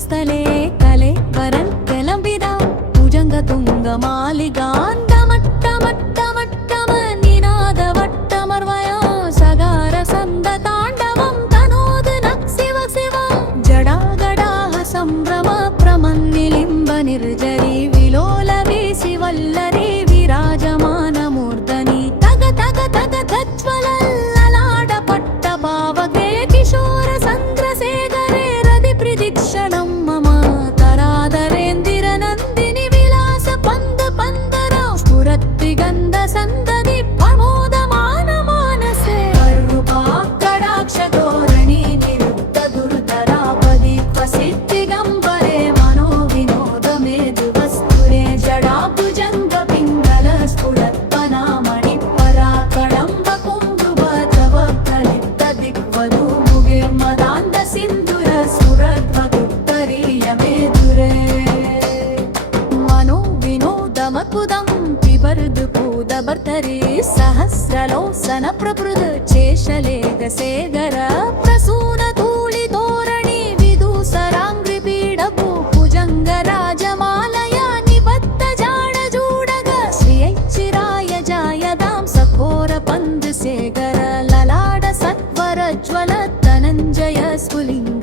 ರಂಗಸ್ಥಲೆ ಕಲೆ ವರನ್ ಕೆಳಂಬಿದ ಭುಜಂಗ ತುಂಗ ಮಾಲಿಗಾಂಧ ಮಟ್ಟ ಮಟ್ಟ ಮಟ್ಟಮ ನಿನಾದ ವಟ್ಟಮರ್ವಯ ಸಗಾರ ಸಂದ ತಾಂಡವಂ ತನೋದ ನಕ್ಸಿವ ಶಿವ ಜಡಾಗಡಾಹ ಸಂಭ್ರಮ ಪ್ರಮನ್ನಿಲಿಂಬ ನಿರ್ಜರಿ ವಿಲೋಲ ವೇಸಿ ವಲ್ಲರಿ ವಿರಾಜಮಾನ ಮೂರ್ಧನಿ ತಗ ತಗ ತಗ ತಜ್ವಲ ಲಲಾಡ ಪಟ್ಟ ಭಾವಗೆ ಕಿಶೋರ ಸಂದ್ರಸೇಗರೆ ರದಿ ಪ್ರದಿಕ್ಷಣಂ ಮಮ ತರಾದರೇಂದಿರ ನಂದಿನಿ ವಿಲಾಸ ಪಂದ ಪಂದರ ಸ್ಫುರತ್ತಿಗಂಧ ಸಂದದಿ ಪ್ರಮೋದಮಾನ ಮಾನಸೆ ಕರುಪಾಕಟಾಕ್ಷ ಧೋರಣಿ ನಿರುದ್ಧ ದುರ್ಧರಾಪದಿ ಪ್ರಸಿದ್ಧಿಗಂಬರೆ ಮನೋ ವಿನೋದ ಮೇದು ವಸ್ತುರೆ ಜಡಾ ಭುಜಂಗ ಪಿಂಗಲ ಸ್ಫುರತ್ಪನಾಮಣಿ ಪರಾ ಕಡಂಬ ಕುಂಭುವ ತವ ಪ್ರಲಿಪ್ತ ದಿಗ್ವಧು ಮುಗೆ ಮದಾಂಧ ಸಿಂಧುರ ಸುರಧ್ವಗುತ್ತರೀಯ ಮೇದುರೆ ಮನೋ ವಿನೋದ ಮಕುದಂ ಪಿಬರ್ದು ಪೂದ ಬರ್ತರಿ ಸಹಸ್ರಲೋಸನ ಪ್ರಭೃದ ಚೇಷಲೇಗ ಸೇಗರ ಪ್ರಸೂನ ತೂಳಿ ತೋರಣಿ ವಿದೂಸರಾಂಗ್ರಿ ಪೀಡಪು ಭುಜಂಗ ರಾಜಮಾಲಯ ನಿಬದ್ಧ ಜಾಡ ಜೂಡಗ ಶ್ರೀಯೈಚಿರಾಯ ಜಾಯದಾಂ ಸಖೋರ ಪಂದ ಸೇಗರ ಲಲಾಡ ಸತ್ವರ ಜ್ವಲ ಧನಂಜಯ ಸ್ಫುಲಿಂಗ